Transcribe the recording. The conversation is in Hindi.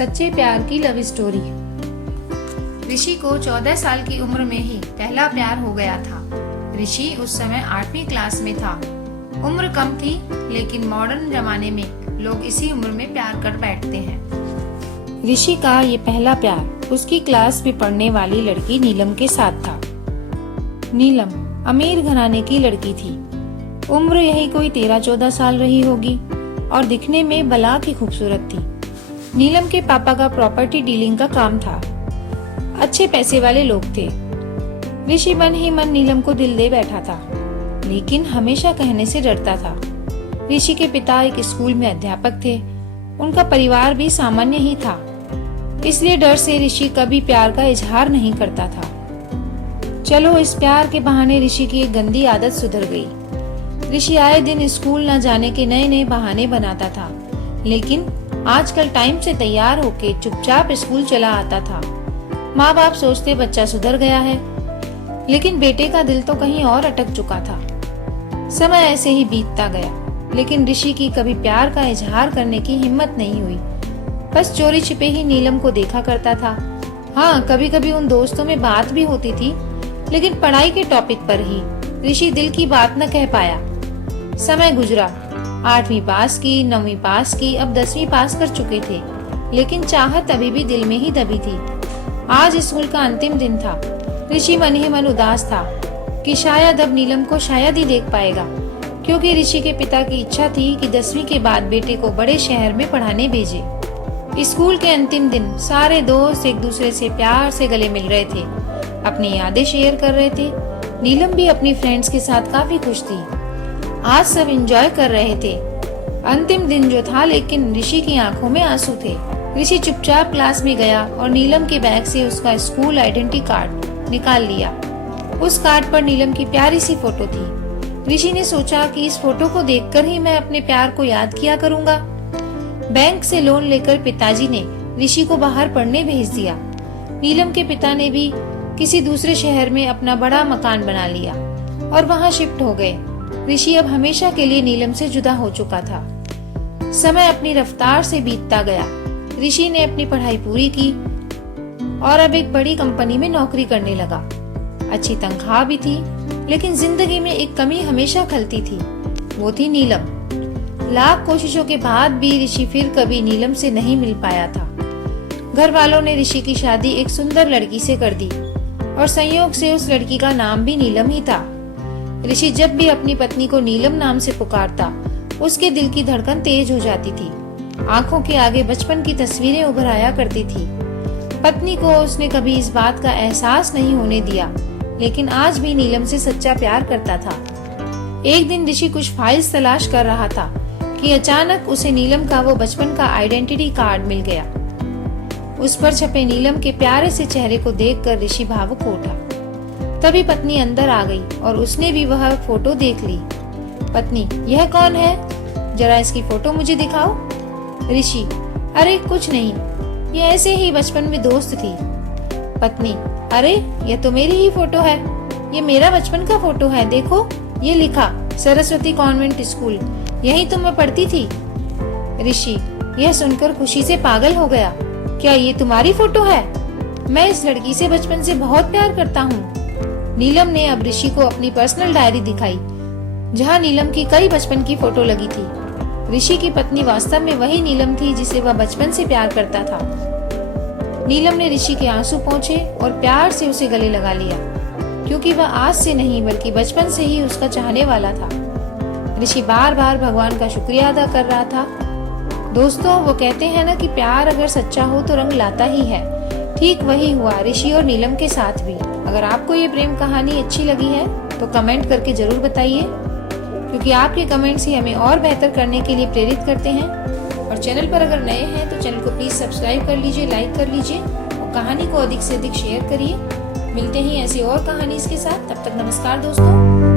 सच्चे प्यार की लव स्टोरी। ऋषि को 14 साल की उम्र में ही पहला प्यार हो गया था। ऋषि उस समय 8वीं क्लास में था। उम्र कम थी, लेकिन मॉडर्न जमाने में लोग इसी उम्र में प्यार कर बैठते हैं। ऋषि का ये पहला प्यार उसकी क्लास में पढ़ने वाली लड़की नीलम के साथ था। नीलम अमीर घराने की लड़की थी। उम्र यही कोई 13-14 साल रही होगी और दिखने में भला की खूबसूरत थी। नीलम के पापा का प्रॉपर्टी डीलिंग का काम था। अच्छे पैसे वाले लोग थे। ऋषि मन ही मन नीलम को दिल दे बैठा था, लेकिन हमेशा कहने से डरता था। ऋषि के पिता एक स्कूल में अध्यापक थे। उनका परिवार भी सामान्य ही था, इसलिए डर से ऋषि कभी प्यार का इजहार नहीं करता था। चलो, इस प्यार के बहाने ऋषि की एक गंदी आदत सुधर गई। ऋषि आए दिन स्कूल न जाने के नए नए बहाने बनाता था, लेकिन आजकल टाइम से तैयार होके चुपचाप स्कूल चला आता था। माँ बाप सोचते बच्चा सुधर गया है, लेकिन बेटे का दिल तो कहीं और अटक चुका था। समय ऐसे ही बीतता गया, लेकिन ऋषि की कभी प्यार का इजहार करने की हिम्मत नहीं हुई। बस चोरी छिपे ही नीलम को देखा करता था। हाँ, कभी कभी उन दोस्तों में बात भी होती थी, लेकिन पढ़ाई के टॉपिक पर ही ऋषि दिल की बात न कह पाया। समय गुजरा। 8वीं पास की, 9वीं पास की, अब 10वीं पास कर चुके थे, लेकिन चाहत अभी भी दिल में ही दबी थी। आज स्कूल का अंतिम दिन था। ऋषि मन ही मन उदास था कि शायद अब नीलम को शायद ही देख पाएगा, क्योंकि ऋषि के पिता की इच्छा थी कि 10वीं के बाद बेटे को बड़े शहर में पढ़ाने भेजे। स्कूल के अंतिम दिन सारे दोस्त एक दूसरे से प्यार से गले मिल रहे थे, अपनी यादें शेयर कर रहे थे। नीलम भी अपनी फ्रेंड्स के साथ काफी खुश थी। आज सब एंजॉय कर रहे थे। अंतिम दिन जो था, लेकिन ऋषि की आंखों में आंसू थे। ऋषि चुपचाप क्लास में गया और नीलम के बैग से उसका स्कूल आइडेंटिटी कार्ड निकाल लिया। उस कार्ड पर नीलम की प्यारी सी फोटो थी। ऋषि ने सोचा कि इस फोटो को देखकर ही मैं अपने प्यार को याद किया करूंगा। बैंक से लोन लेकर पिताजी ने ऋषि को बाहर पढ़ने भेज दिया। नीलम के पिता ने भी किसी दूसरे शहर में अपना बड़ा मकान बना लिया और वहाँ शिफ्ट हो गए। ऋषि अब हमेशा के लिए नीलम से जुदा हो चुका था। समय अपनी रफ्तार से बीतता गया। ऋषि ने अपनी पढ़ाई पूरी की और अब एक बड़ी कंपनी में नौकरी करने लगा। अच्छी तनख्वाह भी थी, लेकिन जिंदगी में एक कमी हमेशा खलती थी, वो थी नीलम। लाख कोशिशों के बाद भी ऋषि फिर कभी नीलम से नहीं मिल पाया था। घर वालों ने ऋषि की शादी एक सुंदर लड़की से कर दी और संयोग से उस लड़की का नाम भी नीलम ही था। ऋषि जब भी अपनी पत्नी को नीलम नाम से पुकारता, उसके दिल की धड़कन तेज हो जाती थी। आंखों के आगे बचपन की तस्वीरें उभर आया करती थी। पत्नी को उसने कभी इस बात का एहसास नहीं होने दिया, लेकिन आज भी नीलम से सच्चा प्यार करता था। एक दिन ऋषि कुछ फाइल्स तलाश कर रहा था कि अचानक उसे नीलम का वो बचपन का आइडेंटिटी कार्ड मिल गया। उस पर छपे नीलम के प्यारे से चेहरे को देखकर ऋषि भावुक हो उठा। तभी पत्नी अंदर आ गई और उसने भी वह फोटो देख ली। पत्नी, यह कौन है? जरा इसकी फोटो मुझे दिखाओ। ऋषि, अरे कुछ नहीं, ये ऐसे ही बचपन में दोस्त थी। पत्नी, अरे यह तो मेरी ही फोटो है। ये मेरा बचपन का फोटो है, देखो ये लिखा सरस्वती कॉन्वेंट स्कूल, यही तो मैं पढ़ती थी। ऋषि यह सुनकर खुशी से पागल हो गया। क्या ये तुम्हारी फोटो है? मैं इस लड़की से बचपन से बहुत प्यार करता हूँ। नीलम ने अब ऋषि को अपनी पर्सनल डायरी दिखाई, जहाँ नीलम की कई बचपन की फोटो लगी थी। ऋषि की पत्नी वास्तव में वही नीलम थी जिसे वह बचपन से प्यार करता था। नीलम ने ऋषि के आंसू पोंछे और प्यार से उसे गले लगा लिया, क्योंकि वह आज से नहीं बल्कि बचपन से ही उसका चाहने वाला था। ऋषि बार बार भगवान का शुक्रिया अदा कर रहा था। दोस्तों, वो कहते हैं ना कि प्यार अगर सच्चा हो तो रंग लाता ही है। ठीक वही हुआ ऋषि और नीलम के साथ भी। अगर आपको ये प्रेम कहानी अच्छी लगी है तो कमेंट करके जरूर बताइए, क्योंकि आपके कमेंट्स ही हमें और बेहतर करने के लिए प्रेरित करते हैं। और चैनल पर अगर नए हैं तो चैनल को प्लीज सब्सक्राइब कर लीजिए, लाइक कर लीजिए और कहानी को अधिक से अधिक शेयर करिए। मिलते हैं ऐसी और कहानी के साथ। तब तक नमस्कार दोस्तों।